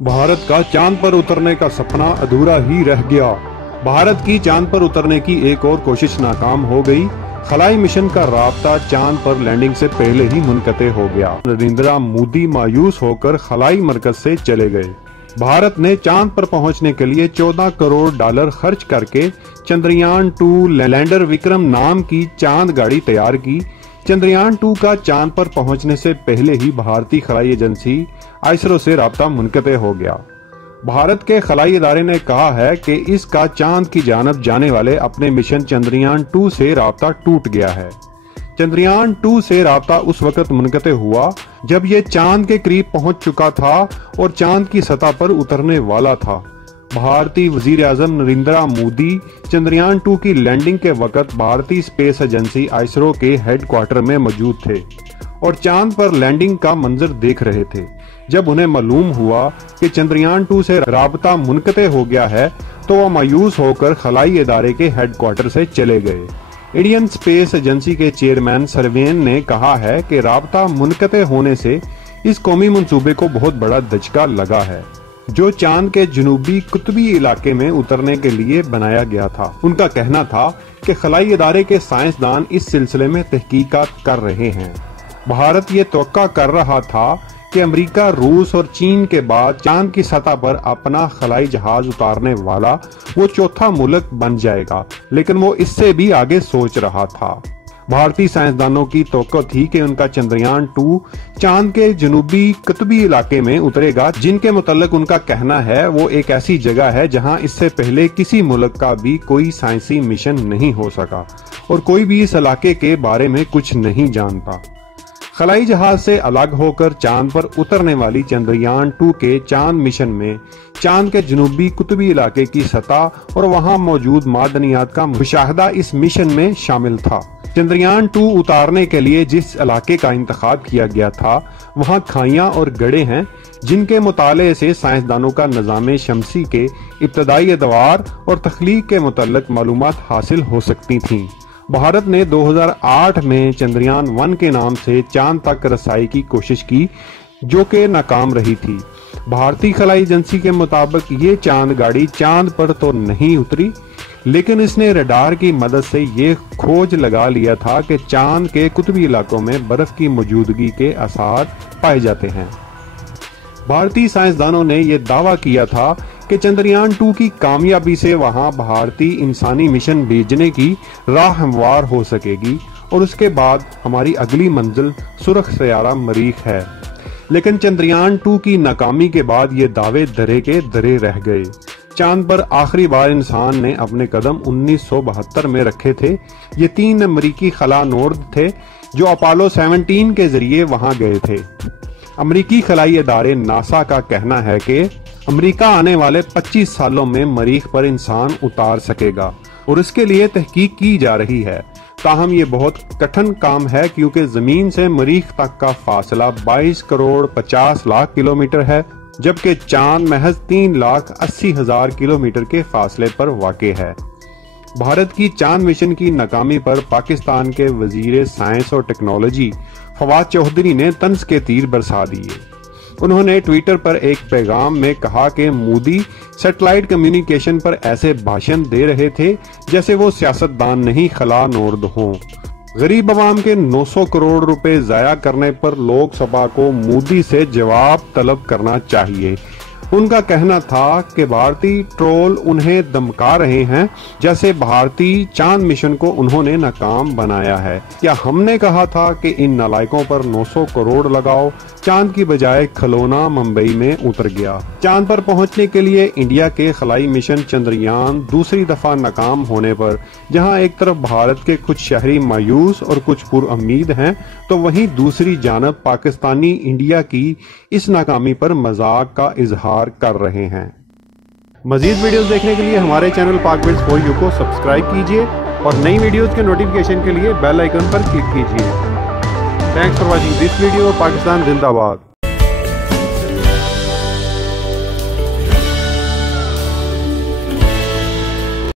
भारत का चांद पर उतरने का सपना अधूरा ही रह गया। भारत की चांद पर उतरने की एक और कोशिश नाकाम हो गई। खलाई मिशन का राब्ता चांद पर लैंडिंग से पहले ही मुनक़ते हो गया। नरेंद्र मोदी मायूस होकर खलाई मरकज से चले गए। भारत ने चांद पर पहुंचने के लिए 14 करोड़ डॉलर खर्च करके चंद्रयान 2 लैंडर विक्रम नाम की चांद गाड़ी तैयार की। चंद्रयान 2 का चांद पर पहुंचने से पहले ही भारतीय खलाई एजेंसी ISRO से राब्ता मुनक़ते हो गया। भारत के खलाई इदारे ने कहा है कि इसका चांद की जानब जाने वाले अपने मिशन चंद्रयान 2 से राब्ता टूट गया है। चंद्रयान 2 से राब्ता उस वक्त मुनक़ते हुआ जब ये चांद के करीब पहुंच चुका था और चांद की सतह पर उतरने वाला था। भारतीय वजीर आजम नरेंद्र मोदी चंद्रयान 2 की लैंडिंग के वक्त भारतीय स्पेस एजेंसी ISRO के हेडक्वार्टर में मौजूद थे और चांद पर लैंडिंग का मंजर देख रहे थे। जब उन्हें मालूम हुआ कि चंद्रयान 2 से राब्ता मुनक़ते हो गया है तो वो मायूस होकर खलाई इदारे के हेडक्वार्टर से चले गए। इंडियन स्पेस एजेंसी के चेयरमैन सरवेन ने कहा है कि राब्ता मुनक़ते होने से इस कौमी मंसूबे को बहुत बड़ा धचका लगा है जो चांद के जनूबी कुतबी इलाके में उतरने के लिए बनाया गया था। उनका कहना था कि खलाई इदारे के साइंसदान इस सिलसिले में तहकीकात कर रहे हैं। भारत ये तवक्का कर रहा था कि अमेरिका, रूस और चीन के बाद चांद की सतह पर अपना खलाई जहाज उतारने वाला वो चौथा मुल्क बन जाएगा, लेकिन वो इससे भी आगे सोच रहा था। भारतीय साइंसदानों की तवक्को थी कि उनका चंद्रयान 2 चांद के जनूबी कुतबी इलाके में उतरेगा, जिनके मुतल्लिक उनका कहना है वो एक ऐसी जगह है जहां इससे पहले किसी मुल्क का भी कोई साइंसी मिशन नहीं हो सका और कोई भी इस इलाके के बारे में कुछ नहीं जानता। खलाई जहाज से अलग होकर चांद पर उतरने वाली चंद्रयान 2 के चांद मिशन में चांद के जनूबी कुतबी इलाके की सतह और वहां मौजूद मादनियात का मुशाहदा इस मिशन में शामिल था। चंद्रयान 2 उतारने के लिए जिस इलाके का इंतखाब किया गया था वहां खाइयां और गड़े हैं जिनके मुताले से साइंसदानों का निज़ाम शमसी के इब्तदाई अदवार और तख्लीक के मुतल्लिक मालूमात हासिल हो सकती थीं। भारत ने 2008 में चंद्रयान 1 के नाम से चांद तक रसाई की कोशिश की जो कि नाकाम रही थी। भारतीय खलाई एजेंसी के मुताबिक ये चांद गाड़ी चांद पर तो नहीं उतरी, लेकिन इसने रडार की मदद से ये खोज लगा लिया था कि चांद के कुतबी इलाकों में बर्फ की मौजूदगी के आसार पाए जाते हैं। भारतीय साइंसदानों ने यह दावा किया था कि चंद्रयान 2 की कामयाबी से वहां भारतीय इंसानी मिशन भेजने की राह हमवार हो सकेगी और उसके बाद हमारी अगली मंजिल सुर्ख सयारा मरीख है। लेकिन चंद्रयान 2 की नाकामी के बाद ये दावे दरे के दरे रह गए। चांद पर आखिरी बार इंसान ने अपने कदम 1972 में रखे थे। ये 3 अमरीकी खला नोर्द थे जो अपोलो 17 के जरिए वहां गए थे। अमरीकी खलाई इदारे नासा का कहना है कि अमेरिका आने वाले 25 सालों में मरीख पर इंसान उतार सकेगा और इसके लिए तहकीक की जा रही है। ताहम ये बहुत कठिन काम है क्योंकि जमीन से मरीख तक का फासला 22 करोड़ 50 लाख किलोमीटर है, जबकि चांद महज 3,80,000 किलोमीटर के फासले पर वाक़े है। भारत की चांद मिशन की नाकामी पर पाकिस्तान के वजीर साइंस और टेक्नोलॉजी फवाद चौधरी ने तंज के तीर बरसा दिए। उन्होंने ट्विटर पर एक पैगाम में कहा कि मोदी सैटेलाइट कम्युनिकेशन पर ऐसे भाषण दे रहे थे जैसे वो सियासतदान नहीं खला नोर्द हों। गरीब आवाम के 900 करोड़ रुपए जाया करने पर लोकसभा को मोदी से जवाब तलब करना चाहिए। उनका कहना था कि भारतीय ट्रोल उन्हें धमका रहे हैं जैसे भारतीय चांद मिशन को उन्होंने नाकाम बनाया है। क्या हमने कहा था कि इन नालायकों पर 900 करोड़ लगाओ? चांद की बजाय खिलौना मुंबई में उतर गया। चांद पर पहुंचने के लिए इंडिया के खलाई मिशन चंद्रयान दूसरी दफा नाकाम होने पर जहां एक तरफ भारत के कुछ शहरी मायूस और कुछ पुरउम्मीद हैं, तो वहीं दूसरी जानब पाकिस्तानी इंडिया की इस नाकामी पर मजाक का इजहार कर रहे हैं। मजीद वीडियोस देखने के लिए हमारे चैनल पाक बिट्स फॉर यू को सब्सक्राइब कीजिए और नई वीडियोस के नोटिफिकेशन के लिए बेल आइकन पर क्लिक कीजिए। Thanks for watching this video. Pakistan जिंदाबाद।